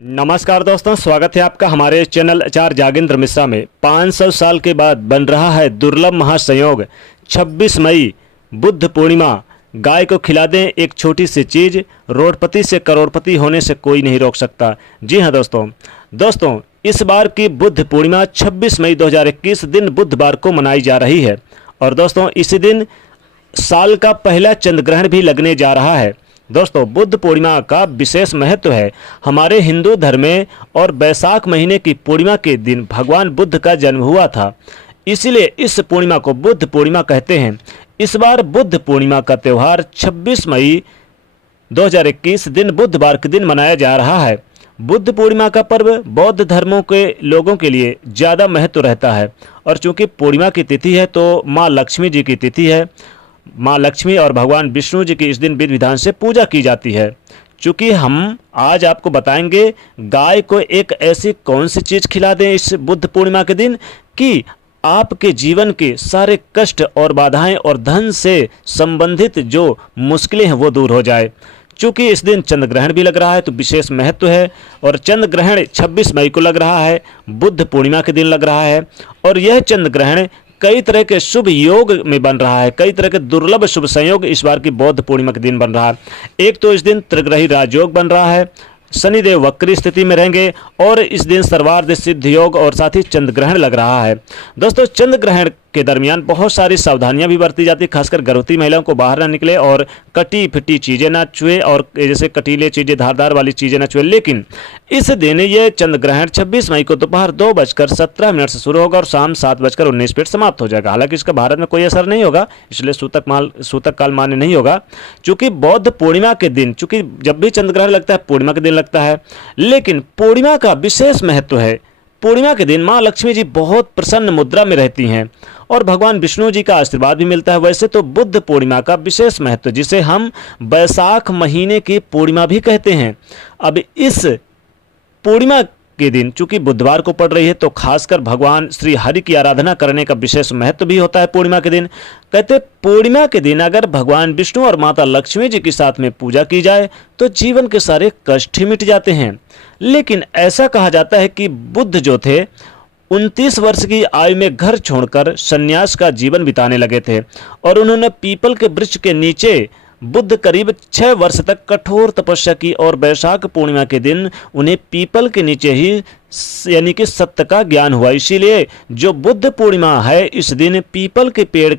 नमस्कार दोस्तों, स्वागत है आपका हमारे चैनल आचार्य जागेंद्र मिश्रा में। 500 साल के बाद बन रहा है दुर्लभ महासंयोग। 26 मई बुद्ध पूर्णिमा। गाय को खिला दें एक छोटी सी चीज़, रोडपति से करोड़पति होने से कोई नहीं रोक सकता। जी हाँ दोस्तों, इस बार की बुद्ध पूर्णिमा 26 मई 2021 दिन बुधवार को मनाई जा रही है। और दोस्तों, इसी दिन साल का पहला चंद्र ग्रहण भी लगने जा रहा है। दोस्तों, बुद्ध पूर्णिमा का विशेष महत्व है हमारे हिंदू धर्म में, और बैसाख महीने की पूर्णिमा के दिन भगवान बुद्ध का जन्म हुआ था। इसीलिए इस पूर्णिमा को बुद्ध पूर्णिमा कहते हैं। इस बार बुद्ध पूर्णिमा का त्यौहार 26 मई 2021 दिन बुधवार के दिन मनाया जा रहा है। बुद्ध पूर्णिमा का पर्व बौद्ध धर्मों के लोगों के लिए ज़्यादा महत्व रहता है, और चूँकि पूर्णिमा की तिथि है तो माँ लक्ष्मी जी की तिथि है। माँ लक्ष्मी और भगवान विष्णु जी की इस दिन विधि विधान से पूजा की जाती है। चूँकि हम आज आपको बताएंगे गाय को एक ऐसी कौन सी चीज़ खिला दें इस बुद्ध पूर्णिमा के दिन कि आपके जीवन के सारे कष्ट और बाधाएं और धन से संबंधित जो मुश्किलें हैं वो दूर हो जाए। चूँकि इस दिन चंद्र ग्रहण भी लग रहा है तो विशेष महत्व है, और चंद्र ग्रहण 26 मई को लग रहा है, बुद्ध पूर्णिमा के दिन लग रहा है। और यह चंद्र ग्रहण कई तरह के शुभ योग में बन रहा है, कई तरह के दुर्लभ शुभ संयोग इस बार की बौद्ध पूर्णिमा के दिन बन रहा है। एक तो इस दिन त्रिग्रही राजयोग बन रहा है, शनिदेव वक्री स्थिति में रहेंगे, और इस दिन सर्वार्थ सिद्ध योग और साथ ही चंद्र ग्रहण लग रहा है। दोस्तों, चंद्र ग्रहण के दरमियान बहुत सारी सावधानियां भी बरती जाती है, खासकर गर्भवती महिलाओं को बाहर ना निकले और कटी फिटी चीज़ें ना छुए, और जैसे कटीले चीज़ें धारदार वाली चीज़ें ना छुए। लेकिन इस दिन ये चंद्र ग्रहण 26 मई को दोपहर 2:17 से शुरू होगा और शाम 7:19 समाप्त हो जाएगा। हालांकि इसका भारत में कोई असर नहीं होगा, इसलिए सूतक काल मान्य नहीं होगा। चूँकि बौद्ध पूर्णिमा के दिन, चूँकि जब भी चंद्र ग्रहण लगता है पूर्णिमा के दिन लगता है, लेकिन पूर्णिमा का विशेष महत्व है। पूर्णिमा के दिन माँ लक्ष्मी जी बहुत प्रसन्न मुद्रा में रहती हैं और भगवान विष्णु जी का आशीर्वाद भी मिलता है। वैसे तो बुद्ध पूर्णिमा का विशेष महत्व, जिसे हम बैसाख महीने की पूर्णिमा भी कहते हैं। अब इस पूर्णिमा के दिन चूंकि बुधवार को पड़ रही है तो खासकर भगवान श्री हरि की आराधना करने का विशेष महत्व भी होता है। पूर्णिमा के दिन कहते पूर्णिमा के दिन अगर भगवान विष्णु और माता लक्ष्मी जी के साथ में पूजा की जाए तो जीवन के सारे कष्ट ही मिट जाते हैं। लेकिन ऐसा कहा जाता है कि बुद्ध जो थे 29 वर्ष की आयु में घर छोड़कर सन्यास का जीवन बिताने लगे थे, और उन्होंने पीपल के वृक्ष के नीचे बुद्ध करीब 6 वर्ष तक कठोर तपस्या की, और बैसाख पूर्णिमा के दिन उन्हें पीपल के नीचे ही यानी कि सत्य का ज्ञान हुआ। इसीलिए जो बुद्ध पूर्णिमा है इस दिन पीपल के पेड़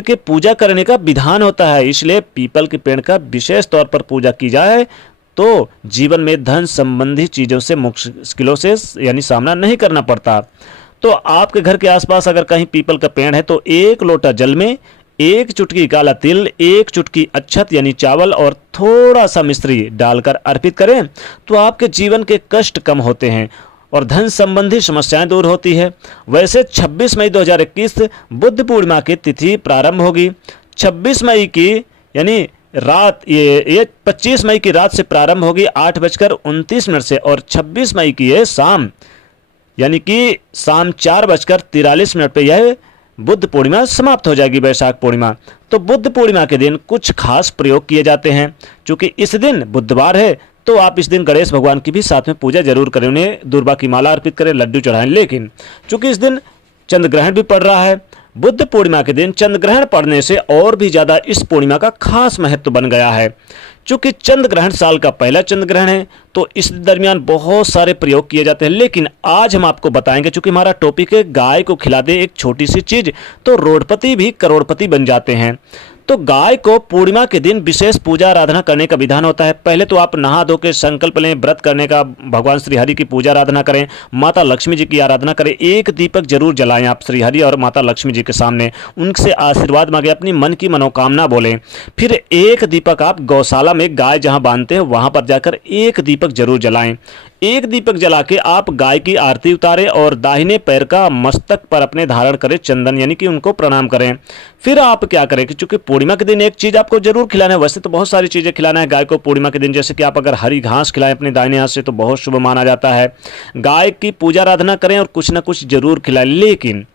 के पूजा करने का विधान होता है। इसलिए पीपल के पेड़ का विशेष तौर पर पूजा की जाए तो जीवन में धन संबंधी चीज़ों से मुश्किलों से यानी सामना नहीं करना पड़ता। तो आपके घर के आसपास अगर कहीं पीपल का पेड़ है तो एक लोटा जल में 1 चुटकी काला तिल, 1 चुटकी अक्षत यानी चावल और थोड़ा सा मिश्री डालकर अर्पित करें तो आपके जीवन के कष्ट कम होते हैं और धन संबंधी समस्याएं दूर होती है। वैसे 26 मई 2021 बुद्ध पूर्णिमा की तिथि प्रारंभ होगी। 26 मई की यानी रात ये 25 मई की रात से प्रारंभ होगी 8:29 से, और 26 मई की ये शाम यानी कि शाम 4:43 पे यह बुद्ध पूर्णिमा समाप्त हो जाएगी, बैसाख पूर्णिमा। तो बुद्ध पूर्णिमा के दिन कुछ खास प्रयोग किए जाते हैं। क्योंकि इस दिन बुधवार है तो आप इस दिन गणेश भगवान की भी साथ में पूजा जरूर करें, उन्हें दुर्वा की माला अर्पित करें, लड्डू चढ़ाएं। लेकिन चूंकि इस दिन चंद्र ग्रहण भी पड़ रहा है, बुद्ध पूर्णिमा के दिन चंद्र ग्रहण पड़ने से और भी ज़्यादा इस पूर्णिमा का खास महत्व बन गया है। चूँकि चंद्र ग्रहण साल का पहला चंद्र ग्रहण है तो इस दरमियान बहुत सारे प्रयोग किए जाते हैं। लेकिन आज हम आपको बताएंगे, चूँकि हमारा टॉपिक है गाय को खिला दे एक छोटी सी चीज़ तो रोडपति भी करोड़पति बन जाते हैं। तो गाय को पूर्णिमा के दिन विशेष पूजा आराधना करने का विधान होता है। पहले तो आप नहा धो के संकल्प लें व्रत करने का, भगवान श्री हरि की पूजा आराधना करें, माता लक्ष्मी जी की आराधना करें। एक दीपक जरूर जलाएं आप श्री हरि और माता लक्ष्मी जी के सामने, उनसे आशीर्वाद मांगे, अपनी मन की मनोकामना बोलें। फिर एक दीपक आप गौशाला में गाय जहां बांधते हैं वहां पर जाकर एक दीपक जरूर जलाएं। एक दीपक जला के आप गाय की आरती उतारें और दाहिने पैर का मस्तक पर अपने धारण करें चंदन, यानी कि उनको प्रणाम करें। फिर आप क्या करें कि चूंकि पूर्णिमा के दिन एक चीज़ आपको जरूर खिलाना है, वैसे तो बहुत सारी चीज़ें खिलाना है गाय को पूर्णिमा के दिन, जैसे कि आप अगर हरी घास खिलाएं अपने दाहिने हाथ से तो बहुत शुभ माना जाता है। गाय की पूजा आराधना करें और कुछ ना कुछ जरूर खिलाएं। लेकिन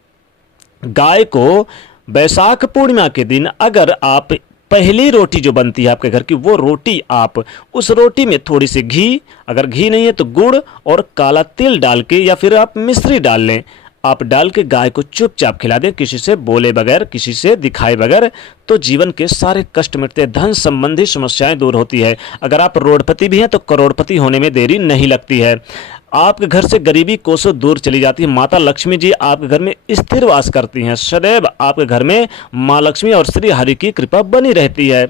गाय को बैसाख पूर्णिमा के दिन अगर आप पहली रोटी जो बनती है आपके घर की, वो रोटी आप उस रोटी में थोड़ी सी घी, अगर घी नहीं है तो गुड़ और काला तिल डाल के या फिर आप मिश्री डाल लें, आप डाल के गाय को चुपचाप खिला दें, किसी से बोले बगैर, किसी से दिखाए बगैर, तो जीवन के सारे कष्ट मिटते हैं, धन संबंधी समस्याएं दूर होती है। अगर आप रोडपति भी हैं तो करोड़पति होने में देरी नहीं लगती है। आपके घर से गरीबी कोसों दूर चली जाती है। माता लक्ष्मी जी आपके घर में स्थिर वास करती हैं। सदैव आपके घर में माँ लक्ष्मी और श्री हरि की कृपा बनी रहती है।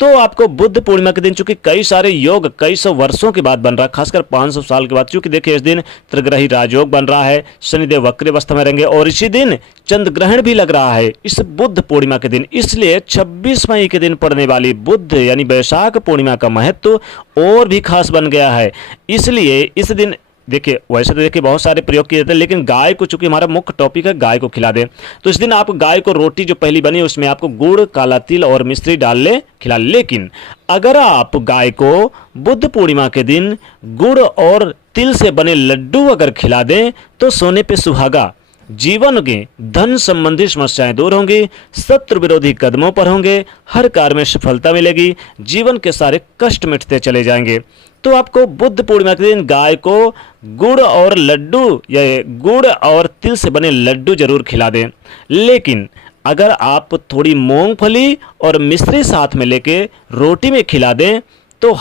तो आपको बुद्ध पूर्णिमा के दिन, चूंकि कई सारे योग कई सौ वर्षों के बाद बन रहा है, खासकर 500 साल के बाद, चूंकि देखिए इस दिन त्रिग्रही राजयोग बन रहा है, शनिदेव वक्र अवस्था में रहेंगे और इसी दिन चंद्र ग्रहण भी लग रहा है इस बुद्ध पूर्णिमा के दिन। इसलिए 26 मई के दिन पड़ने वाली बुद्ध यानी वैशाख पूर्णिमा का महत्व और भी खास बन गया है। इसलिए इस दिन देखिए, वैसे तो देखिए बहुत सारे प्रयोग किए जाते हैं, लेकिन गाय को, चूंकि हमारा मुख्य टॉपिक है गाय को खिला दें, तो इस दिन आप गाय को रोटी जो पहली बनी उसमें आपको गुड़, काला तिल और मिश्री डाल ले खिला। लेकिन अगर आप गाय को बुद्ध पूर्णिमा के दिन गुड़ और तिल से बने लड्डू अगर खिला दें तो सोने पे सुहागा, जीवन के धन संबंधी समस्याएं दूर होंगी, शत्रु विरोधी कदमों पर होंगे, हर कार्य में सफलता मिलेगी, जीवन के सारे कष्ट मिटते चले जाएंगे। तो आपको बुद्ध पूर्णिमा के दिन गाय को गुड़ और लड्डू या गुड़ और तिल से बने लड्डू जरूर खिला दें। लेकिन अगर आप थोड़ी मूंगफली और मिश्री साथ में लेके रोटी में खिला दें तो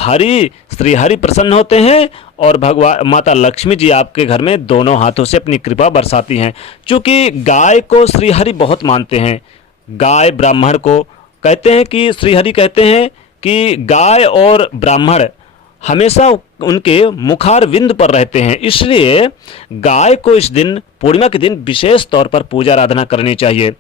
श्री हरि प्रसन्न होते हैं और भगवान माता लक्ष्मी जी आपके घर में दोनों हाथों से अपनी कृपा बरसाती हैं। क्योंकि गाय को श्री हरि बहुत मानते हैं। गाय ब्राह्मण को कहते हैं कि श्री हरि कहते हैं कि गाय और ब्राह्मण हमेशा उनके मुखारविंद पर रहते हैं। इसलिए गाय को इस दिन, पूर्णिमा के दिन, विशेष तौर पर पूजा आराधना करनी चाहिए।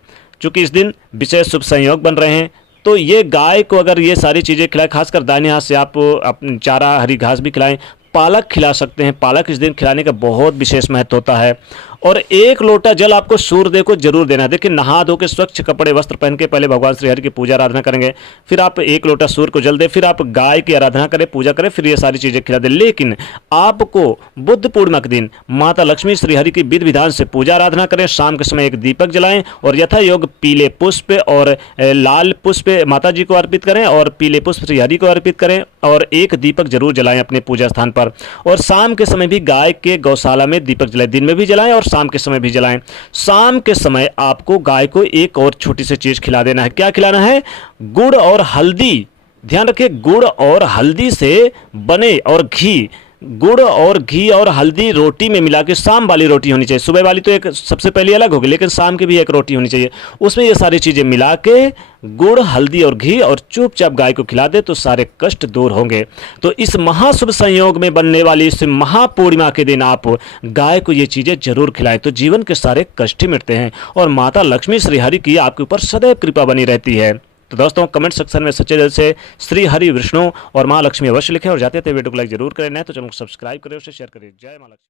क्योंकि इस दिन विशेष शुभ संयोग बन रहे हैं, तो ये गाय को अगर ये सारी चीज़ें खिलाएं, खासकर दाहिने हाथ से आप अपनी चारा, हरी घास भी खिलाएं, पालक खिला सकते हैं। पालक इस दिन खिलाने का बहुत विशेष महत्व होता है। और 1 लोटा जल आपको सूर्यदेव को जरूर देना है। देखिए, नहा धो के स्वच्छ कपड़े वस्त्र पहन के पहले भगवान श्री हरि की पूजा आराधना करेंगे, फिर आप 1 लोटा सूर्य को जल दें, फिर आप गाय की आराधना करें, पूजा करें, फिर ये सारी चीज़ें खिला दें। लेकिन आपको बुद्ध पूर्णिमा के दिन माता लक्ष्मी श्री हरि की विधि विधान से पूजा आराधना करें। शाम के समय एक दीपक जलाएं और यथा योग पीले पुष्प और लाल पुष्प माता जी को अर्पित करें और पीले पुष्प श्री हरि को अर्पित करें और एक दीपक जरूर जलाएं अपने पूजा स्थान पर। और शाम के समय भी गाय के गौशाला में दीपक जलाएं। दिन में भी जलाएं और शाम के समय भी जलाएं। शाम के समय आपको गाय को एक और छोटी सी चीज खिला देना है। क्या खिलाना है? गुड़ और हल्दी। ध्यान रखिए, गुड़ और हल्दी से बने और घी, गुड़ और घी और हल्दी रोटी में मिला के, शाम वाली रोटी होनी चाहिए। सुबह वाली तो एक सबसे पहले अलग होगी, लेकिन शाम की भी एक रोटी होनी चाहिए। उसमें ये सारी चीजें मिला के गुड़, हल्दी और घी और चुपचाप गाय को खिला दे तो सारे कष्ट दूर होंगे। तो इस महाशुभ संयोग में बनने वाली इस महापूर्णिमा के दिन आप गाय को ये चीजें जरूर खिलाएं तो जीवन के सारे कष्ट ही मिटते हैं और माता लक्ष्मी श्री हरि की आपके ऊपर सदैव कृपा बनी रहती है। तो दोस्तों, कमेंट सेक्शन में सच्चे दिल से श्री हरि, विष्णु और माँ लक्ष्मी अवश्य लिखें और जाते थे वीडियो को लाइक जरूर करें, नहीं तो चैनल को सब्सक्राइब करें, उसे शेयर करें। जय माँ लक्ष्मी।